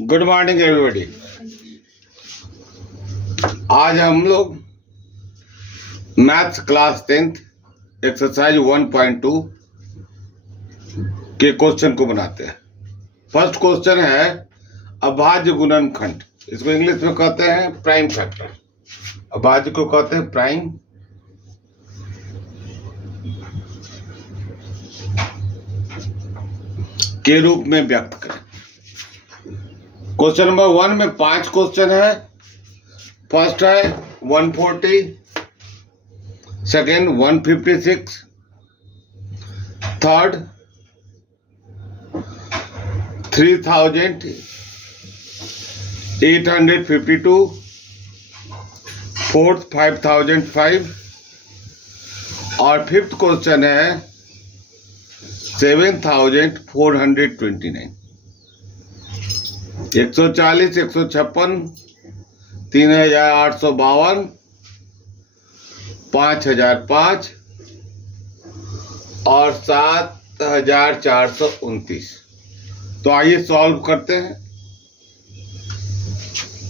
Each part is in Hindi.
Good morning everybody. आज हम लोग मैथ्स क्लास 10th एक्सरसाइज 1.2 के क्वेश्चन को बनाते हैं। फर्स्ट क्वेश्चन है अभाज्य गुणनखंड। इसको इंग्लिश में कहते हैं प्राइम फैक्टर। अभाज्य को कहते हैं प्राइम के रूप में व्यक्त करें। क्वेश्चन नंबर 1 में 5 क्वेश्चन है। फर्स्ट है 140, सेकेंड 156, थर्ड 3852, फोर्थ 5005 और फिफ्थ क्वेश्चन है 7429। 140, 156, 3852, 5005 और 7429। तो आइए सॉल्व करते हैं।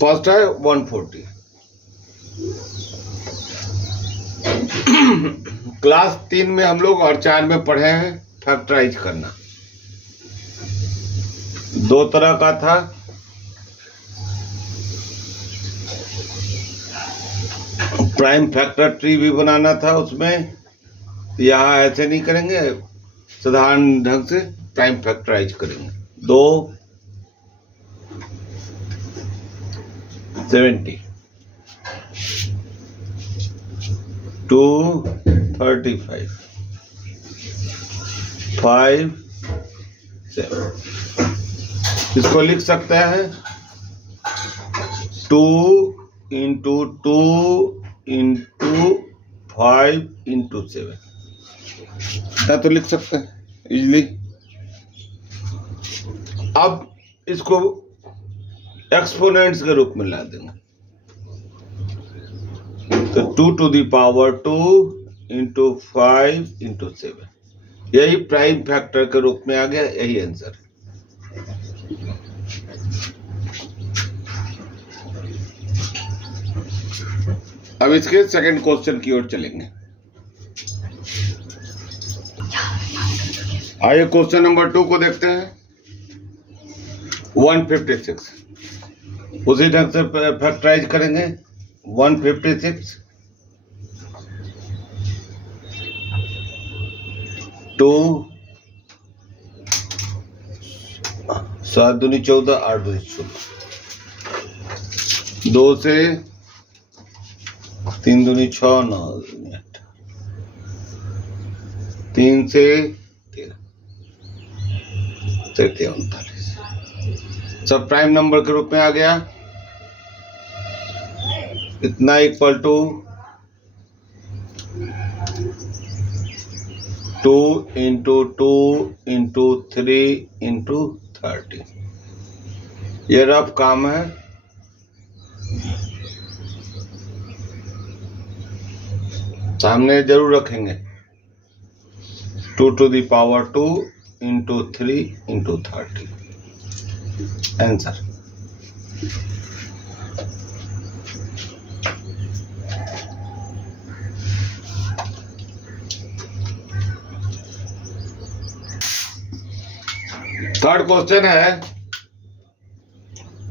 फर्स्ट है 140। क्लास 3 में हम लोग और 4 में पढ़े हैं फैक्टराइज करना। दो तरह का था, प्राइम फैक्टर ट्री भी बनाना था उसमें। यहाँ ऐसे नहीं करेंगे, साधारण ढंग से प्राइम फैक्टराइज करेंगे। 270, 235, 5, 7। इसको लिख सकते हैं 2 into 2 into 5 into 7। क्या तो लिख सकते हैं इजली। अब इसको एक्सपोनेंट्स के रूप में ला देंगे। तो 2 to the power 2 into 5 into 7। यही प्राइम फैक्टर के रूप में आ गया। यही आंसर। अब इसके सेकंड क्वेश्चन की ओर चलेंगे। आइए क्वेश्चन नंबर 2 को देखते हैं। 156 उसी ढंग से फैक्टराइज करेंगे। 156 2 7 दूनी 14, 8 दूनी 16, 2 से 3 दूनी 6, 9 दूनी 8, 3 से 13, 39। सब प्राइम नंबर के रूप में आ गया। इतना equal to 2 into 2 into 3 into 30। ये रफ काम है। सामने जरूर रखेंगे। 2 to the power 2 into 3 into 30। Answer. Third question है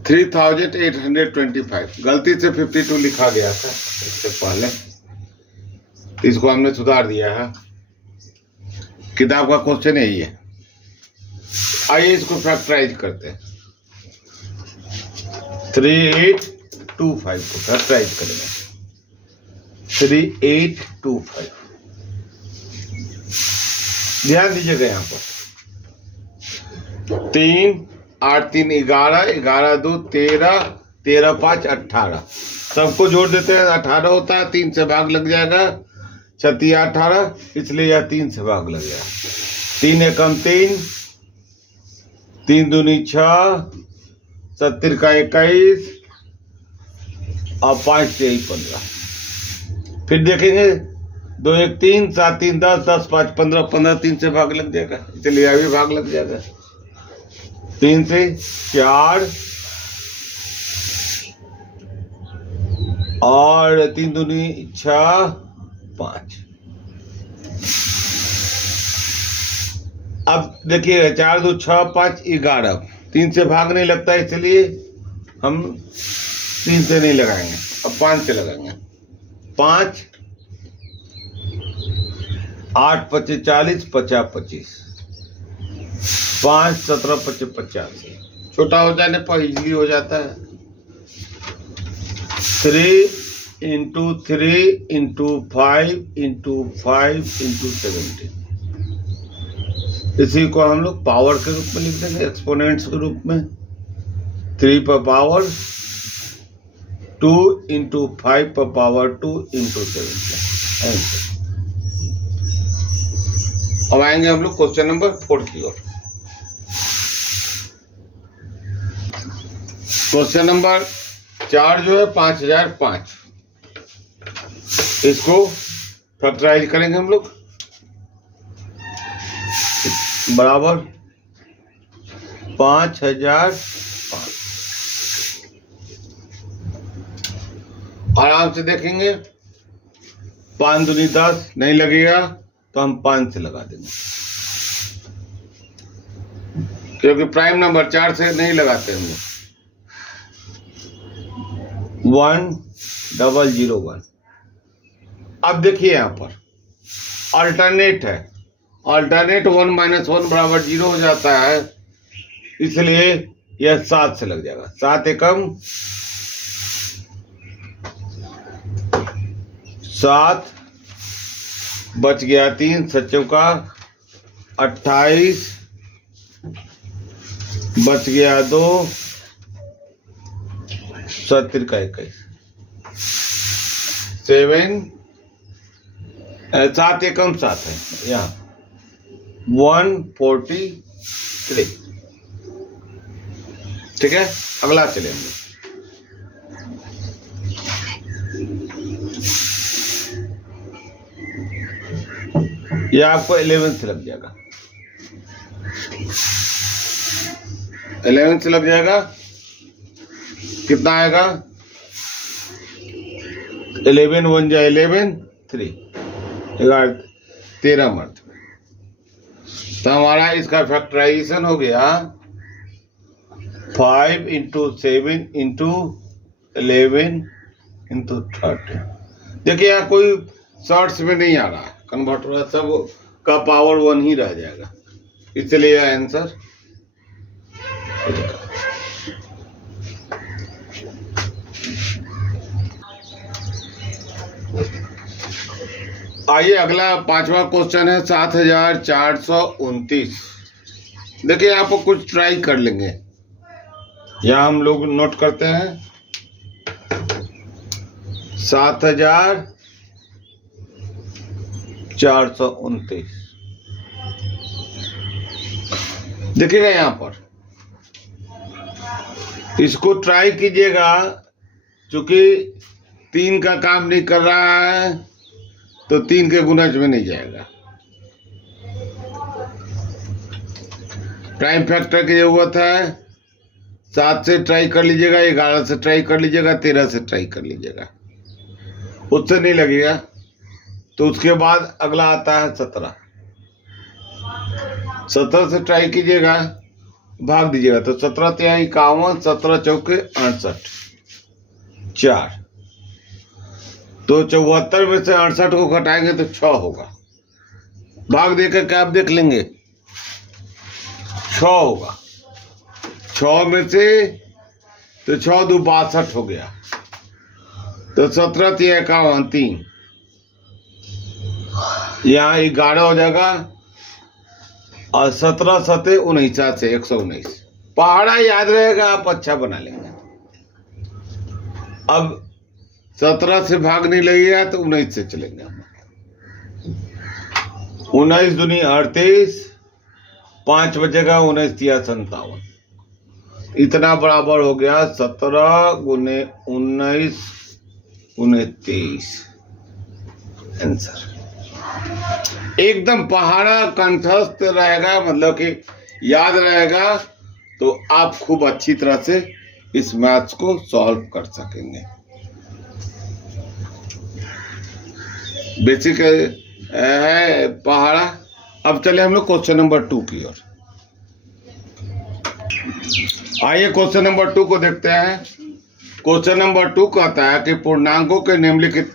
3825। गलती से 52 लिखा गया था इससे पहले, इसको हमने सुधार दिया है। किताब का क्वेश्चन यही है। आइए इसको फैक्टराइज करते हैं। 3825 को फैक्टराइज करेंगे। 3825। ध्यान दीजिएगा यहाँ पर 3 8 3 11, 11 2 13, 13 5 18। सबको जोड़ देते हैं 18 होता है। 3 से भाग लग जाएगा। 36 18, इसलिए यह 3 से भाग लग जाएगा। 3 एकम 3, 3 दूनी 6, 70 का 21 और 5 से 15। फिर देखेंगे 2 1 3, 7 3 10, 10 5 15, 15 3 से भाग लग जाएगा, इसलिए यह भी भाग लग जाएगा। 3 से 4, और 3 दूनी 6 5। अब देखिए 4 2 6 5 11, 3 से भाग नहीं लगता इसलिए हम 3 से नहीं लगाएंगे, अब 5 से लगाएंगे। 5 8 25 40 50 25, 5 17 25 85। छोटा हो जाने पर इजीली हो जाता है। 3 इंटू 3 इंटू 5 इंटू 5 इंटू 17। इसी को हम लोग पावर के रूप में लिख देंगे, एक्सपोनेंट्स के रूप में। 3 पर पावर 2 इंटू 5 पर पावर 2 इंटू 17। अब आएंगे हम लोग क्वेश्चन नंबर 4 की ओर। क्वेश्चन नंबर 4 जो है 5005, इसको फैक्टराइज करेंगे हम लोग। बराबर 5005। आराम से देखेंगे, 5 दूनी 10 नहीं लगेगा तो हम 5 से लगा देंगे, क्योंकि प्राइम नंबर 4 से नहीं लगाते हम लोग। 1001। अब देखिए यहाँ पर अल्टरनेट है, अल्टरनेट 1 - 1 बराबर 0 हो जाता है, इसलिए यह 7 से लग जाएगा। 7 एकम 7, बच गया 3, 7 चौका 28, बच गया 2, 7 तिरका 21, 7 एकम 7 है यहाँ 143। ठीक है, अगला चले हम लोग। ये आपको 11 से लग जाएगा, 11 से लग जाएगा। कितना आएगा? 11 1 जा 11 3 11 13 मर्द। तो हमारा इसका फैक्टराइजेशन हो गया 5 इंटू 7 इंटू 11 इंटू 30। देखिए यहाँ कोई शॉर्ट्स में नहीं आ रहा, कन्वर्टर सब का पावर 1 ही रह जाएगा, इसलिए आंसर। आइए अगला 5वां क्वेश्चन है 7429। देखिए यहाँ पर कुछ ट्राई कर लेंगे, यहाँ हम लोग नोट करते हैं 7429। देखिएगा यहाँ पर, इसको ट्राई कीजिएगा, चूंकि 3 का काम नहीं कर रहा है तो 3 के गुणज में नहीं जाएगा। प्राइम फैक्टर की जरूरत है। 7 से ट्राई कर लीजिएगा, 11 से ट्राई कर लीजिएगा, 13 से ट्राई कर लीजिएगा, उससे नहीं लगेगा। तो उसके बाद अगला आता है 17। 17 से ट्राई कीजिएगा, भाग दीजिएगा तो 17 × 51, 17 चौके 68, 4। तो 74 में से 68 को घटाएंगे तो 6 होगा। भाग देकर क्या आप देख लेंगे, 6 होगा। 6 में से तो 6 2 62 हो गया, तो 17 × 51 3, यहाँ 11 हो जाएगा, और 17 7 19 से 119। पहाड़ा याद रहेगा, आप अच्छा बना लेंगे। अब 17 से भाग नहीं लगेगा तो 19 से चलेंगे हम। 19 दूनी 38, 5 बचेगा, 19 × 57, इतना बराबर हो गया 17 × 19 × 23। आंसर एकदम पहाड़ा कंठस्थ रहेगा, मतलब कि याद रहेगा, तो आप खूब अच्छी तरह से इस मैथ्स को सॉल्व कर सकेंगे। बेसिक है पहाड़ा। अब चले हम लोग क्वेश्चन नंबर 2 की ओर। आइए क्वेश्चन नंबर 2 को देखते हैं। क्वेश्चन नंबर 2 कहता है कि पूर्णांकों के निम्नलिखित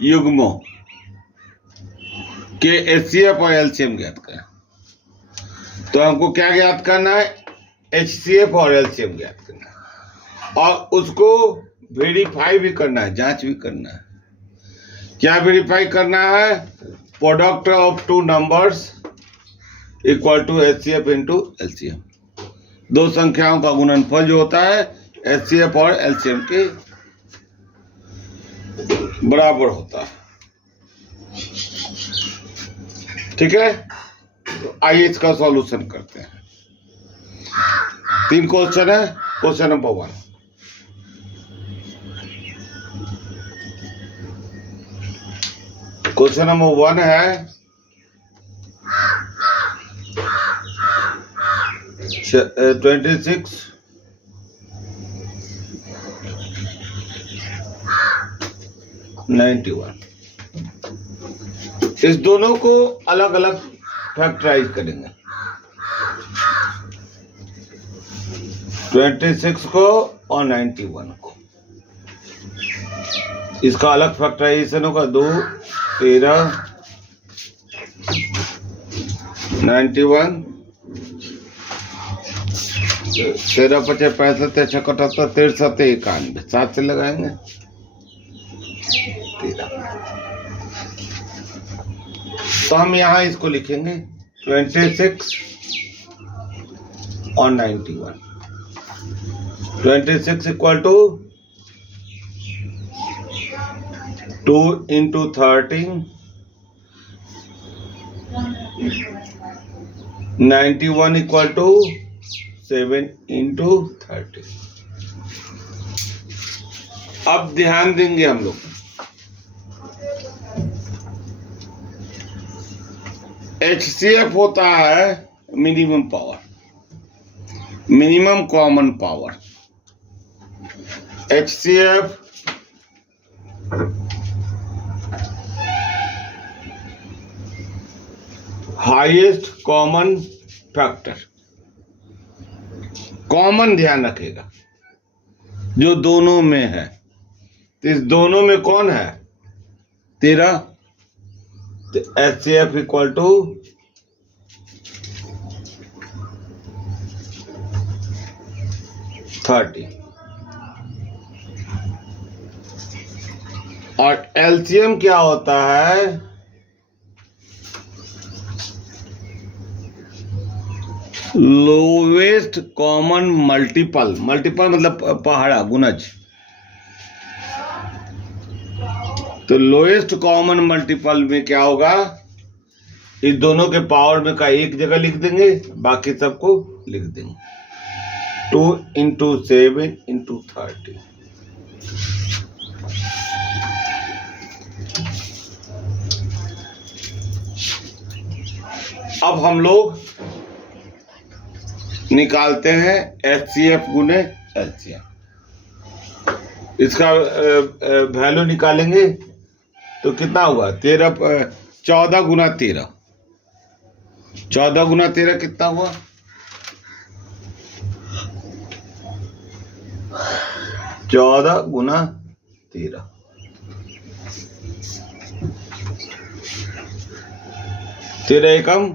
युग्मों के एचसीएफ और एलसीएम ज्ञात करें। तो हमको क्या ज्ञात करना है? एचसीएफ और एलसीएम ज्ञात करना है, और उसको वेरीफाई भी करना है, जांच भी करना है। क्या वेरीफाई करना है? Product of two numbers equal to HCF into LCM. दो संख्याओं का गुणनफल जो होता है एचसीएफ और एलसीएम के बराबर होता है। ठीक है, तो आइए इसका सॉल्यूशन करते हैं। 3 क्वेश्चन है। क्वेश्चन नंबर 1, क्वेश्चन नंबर 1 है 26 91। इस दोनों को अलग अलग फैक्टराइज करेंगे। 26 को और 91 को, इसका अलग फैक्टराइजेशन होगा। 2 13 91 13 5 65 6 78 63 91 7 से लगाएंगे 13। तो हम यहाँ इसको लिखेंगे 26 और 91। 26 equal to 2 into 13, 91 equal to 7 into 30। अब ध्यान देंगे हम लोग, एचसीएफ होता है minimum power, minimum common power. HCF highest common factor. Common ध्यान रखेगा, जो दोनों में है। तो इस दोनों में कौन है? 13। तो एचसीएफ इक्वल टू 30। और एलसीएम क्या होता है? Lowest common multiple. मल्टीपल मतलब पहाड़ा, गुणज। तो लोएस्ट कॉमन मल्टीपल में क्या होगा? इस दोनों के पावर में का एक जगह लिख देंगे, बाकी सबको लिख देंगे। 2 इंटू 7 इंटू 30। अब हम लोग निकालते हैं एचसीएफ गुने एलसीएम। इसका वैल्यू निकालेंगे तो कितना हुआ? 14 गुना 13। 14 गुना 13 कितना हुआ? 14 गुना 13 13 एकम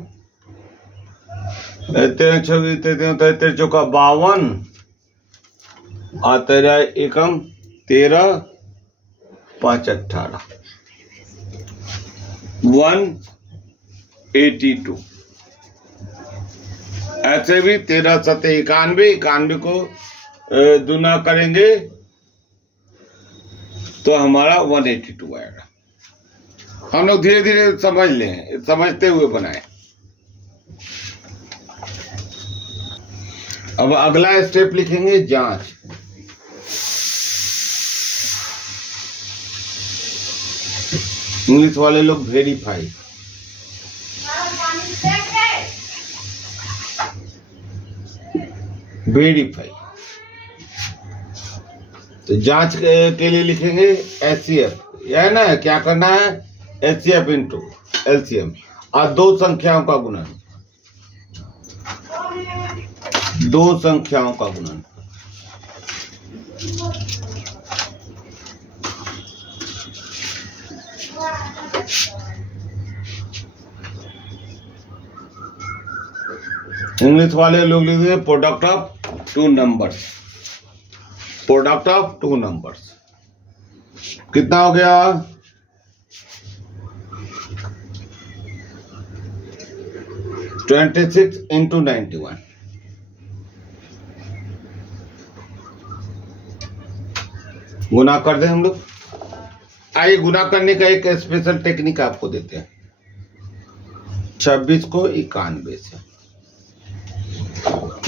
13 चौका 52 और 13 एकम 13 5 18 182। ऐसे भी 13 7 91, 91 को दुना करेंगे तो हमारा 182 आएगा। हम लोग धीरे धीरे समझ लें, समझते हुए बनाए। अब अगला स्टेप लिखेंगे जांच। इंग्लिश वाले लोग वेरीफाई। वेरीफाई तो जांच के लिए लिखेंगे एचसीएफ। यह ना क्या करना है? HCF इंटू LCM और दो संख्याओं का गुणन, दो संख्याओं का गुणन। इंग्लिश वाले लोग लिखेंगे product of two numbers, product of two numbers. कितना हो गया? 26 इंटू 91। गुना कर दें हम लोग। आइए गुना करने का एक स्पेशल टेक्निक आपको देते हैं। 26 को 91 से।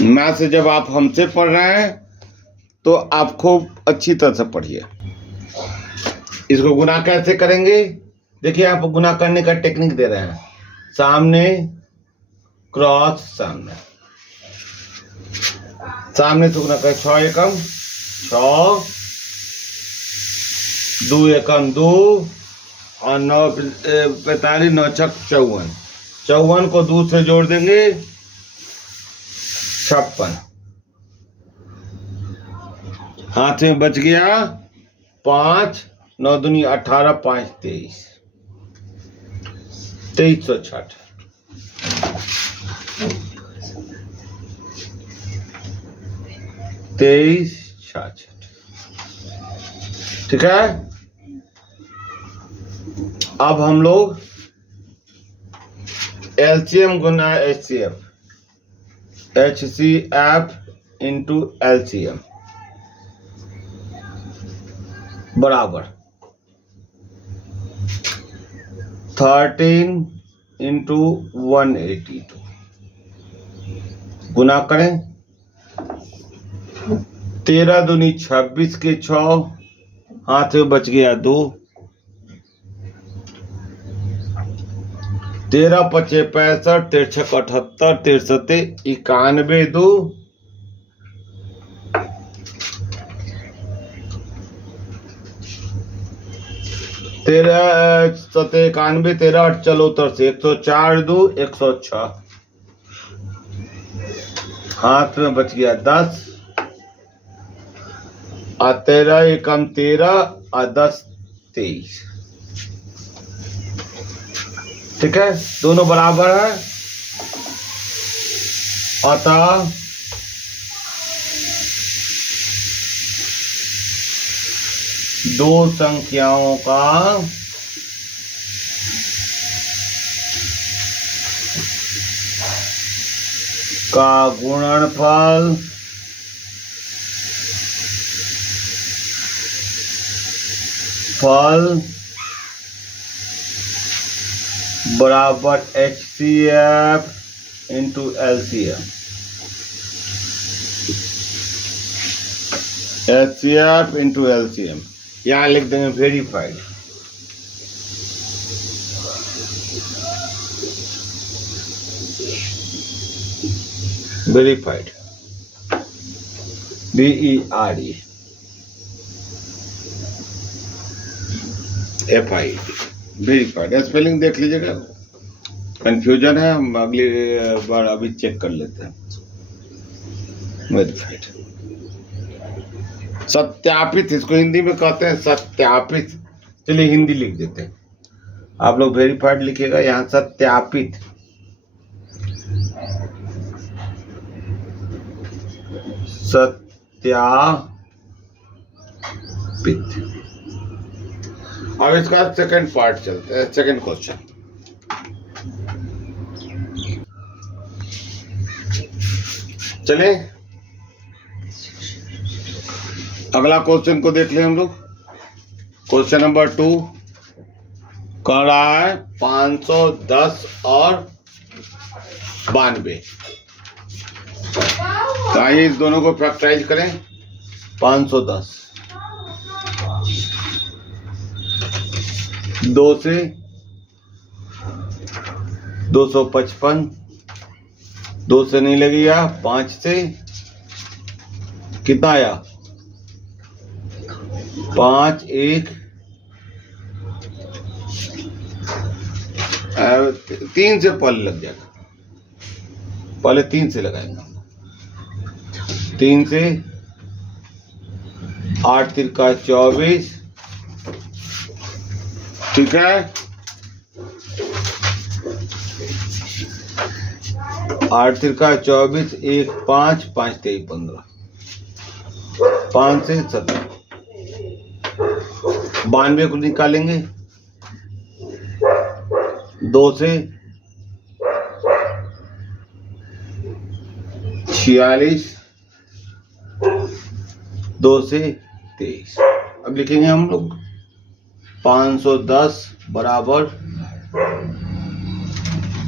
मैथ से जब आप हमसे पढ़ रहे हैं तो आप खूब अच्छी तरह से पढ़िए। इसको गुना कैसे करेंगे? देखिए, आप गुना करने का टेक्निक दे रहे हैं। सामने क्रॉस सामने, सामने से गुना कर। 6 एकम 6, 2 एकम 2 और 9 45 9 छक 54। 54 को 2 से जोड़ देंगे 56। हाथ में बच गया 5, 9 दूनी 18, 5 23, 2360। ठीक है। अब हम लोग LCM गुना HCF, HCF इंटू LCM बराबर 13 इंटू 182। गुना करें। 13 दूनी 26 के 6, हाथ में बच गया 2। 13 पचे 65, 63 78, 63 91 2। 13 7 91, 13 8 चलो उतर से 104 2 106। हाथ में बच गया 10 और 13 एकम 13 और 10 23। ठीक है, दोनों बराबर है। अतः दो संख्याओं का गुणनफल बराबर HCF into LCM। HCF into LCM यहाँ लिख देंगे verified. Verified BERE FID verified. Spelling देख लीजिएगा, कंफ्यूजन है, हम अगली बार अभी चेक कर लेते हैं। वेरीफाइड सत्यापित, इसको हिंदी में कहते हैं सत्यापित। चलिए हिंदी लिख देते हैं। आप लोग वेरीफाइड लिखिएगा, यहाँ सत्यापित। सत्यापित। अब इसका सेकंड पार्ट चलते हैं, सेकंड क्वेश्चन। चले अगला क्वेश्चन को देख लें हम लोग। क्वेश्चन नंबर 2 कह रहा है 510 और 92। तो आइए इस दोनों को फैक्टराइज करें। 510 2 से 255, 2 से नहीं लगेगा, 5 से कितना आया 5 1 3 से पहले लग जाएगा, पहले 3 से लगाएंगे। 3 से 8 तिरका 24, ठीक है। 8 तिरका 24, 1 5 5 3 15, 5 से 17, 92 को निकालेंगे। 2 से 46, 2 से 23। अब लिखेंगे हम लोग 510 बराबर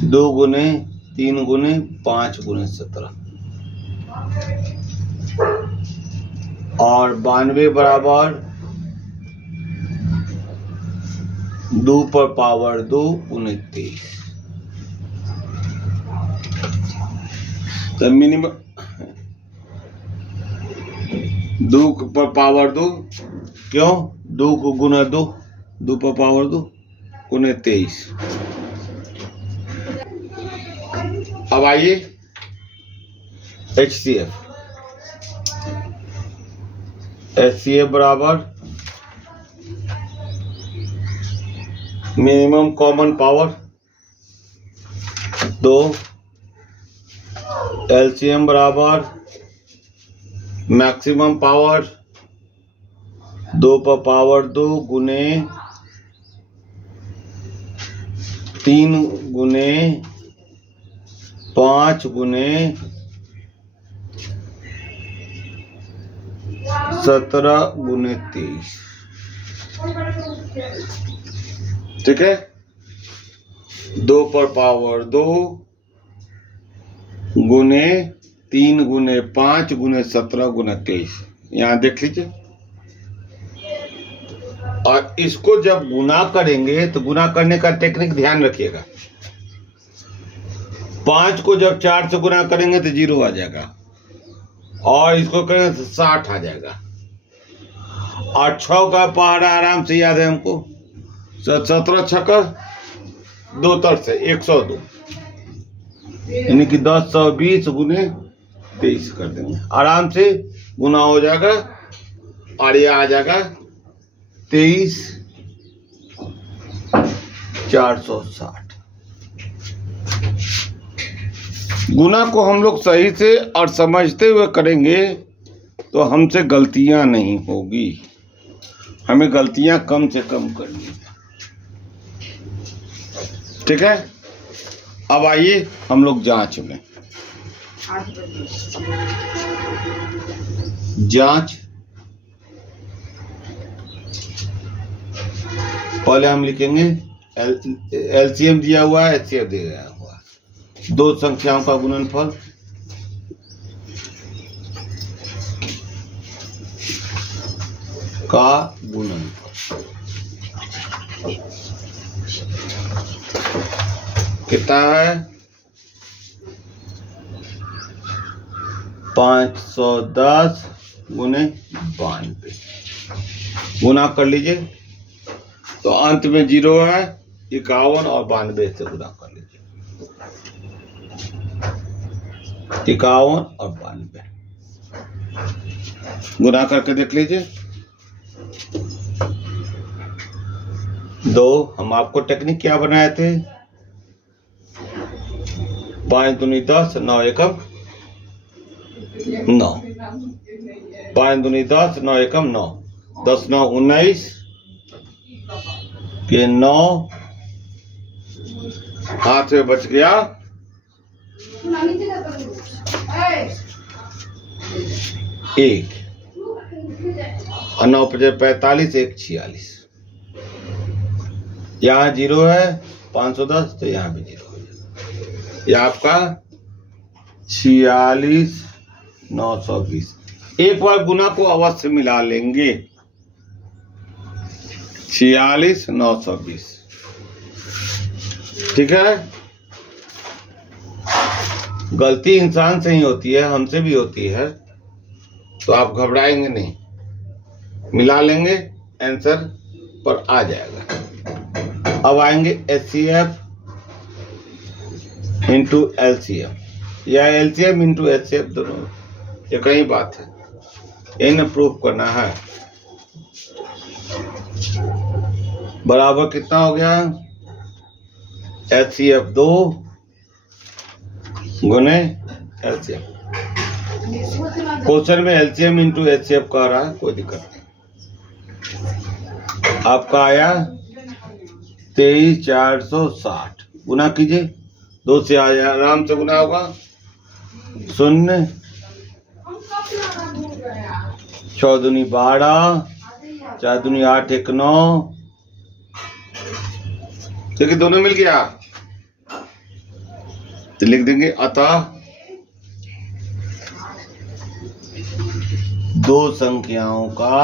2 गुने 3 गुने 5 गुने 17, और 92 बराबर 2 पर पावर 2 गुने 23। तो मिनिमम 2 पर पावर 2, क्यों 2 को गुना 2, 2 पर पावर 2 गुने 23। अब आइए HCF बराबर मिनिमम कॉमन पावर 2, LCM बराबर मैक्सिमम पावर 2 पर पावर 2 गुने 3 गुने 5 गुने 17 गुने 23, ठीक है। 2 पर पावर 2 गुने 3 गुने 5 गुने 17 गुने 23, यहां देख लीजिए। और इसको जब गुना करेंगे तो गुना करने का टेक्निक ध्यान रखिएगा। 5 को जब 4 से गुना करेंगे तो 0 आ जाएगा, और इसको करेंगे तो 60 आ जाएगा। और 6 का पहाड़ा आराम से याद है हमको, 17 छक्का 2 तर से 102, यानी कि 1020 गुने 23 कर देंगे, आराम से गुना हो जाएगा। और ये आ जाएगा 23,460। गुना को हम लोग सही से और समझते हुए करेंगे तो हमसे गलतियां नहीं होगी, हमें गलतियां कम से कम करनी है, ठीक है। अब आइए हम लोग जांच में, जांच पहले हम लिखेंगे LCM दिया हुआ है, HCF दिया हुआ है, 2 संख्याओं का गुणनफल का गुणनफल कितना है? 510 गुने 92, गुना कर लीजिए तो अंत में 0 है। 51 और 92 से गुना कर लीजिए, 51 और 92 गुना करके देख लीजिए। 2 हम आपको टेक्निक क्या बनाए थे, 5 दूनी 10, 9 एकम 9, 5 दूनी 10, 9 एकम 9, 10 9 19 के 9 हाथ में बच गया 1, और 9 5 45, 1 46, यहाँ 0 है 510, तो यहाँ भी 0 है। ये आपका 46,920। एक बार गुना को अवश्य मिला लेंगे, 46,920, ठीक है। गलती इंसान से ही होती है, हमसे भी होती है, तो आप घबराएंगे नहीं, मिला लेंगे, आंसर पर आ जाएगा। अब आएंगे HCF इंटू LCM या LCM इंटू HCF, दोनों एक ही बात है, इन्हें प्रूफ करना है। बराबर कितना हो गया, HCF 2 गुने LCM। क्वेश्चन में LCM इंटू HCF कह रहा है, कोई दिक्कत नहीं। आपका आया 23,460, गुना कीजिए, 2 से आराम से गुना होगा, 0, 6 दूनी 12, 4 दूनी 8, 1 9, देखिए दोनों मिल गया, तो लिख देंगे अतः दो संख्याओं का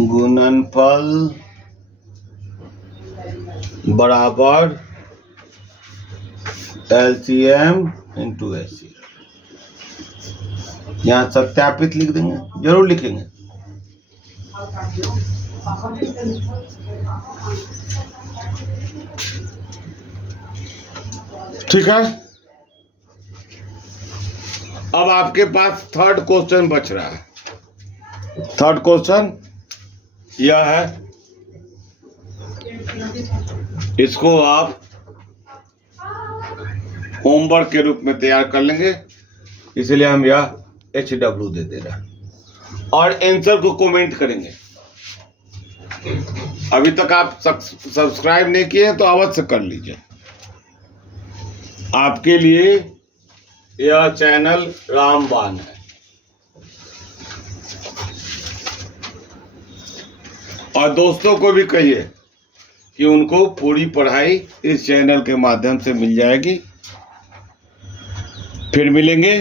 गुणनफल बराबर LCM इंटू HCF। यहाँ सत्यापित लिख देंगे, जरूर लिखेंगे। ठीक है, अब आपके पास थर्ड क्वेश्चन बच रहा है। थर्ड क्वेश्चन यह है, इसको आप होमवर्क के रूप में तैयार कर लेंगे, इसलिए हम यह HW दे दे रहे हैं और आंसर को कमेंट करेंगे। अभी तक आप सब्सक्राइब नहीं किए तो अवश्य कर लीजिए, आपके लिए यह चैनल रामबाण है। और दोस्तों को भी कहिए कि उनको पूरी पढ़ाई इस चैनल के माध्यम से मिल जाएगी। फिर मिलेंगे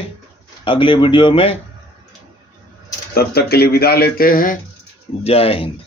अगले वीडियो में, तब तक के लिए विदा लेते हैं। जय हिंद।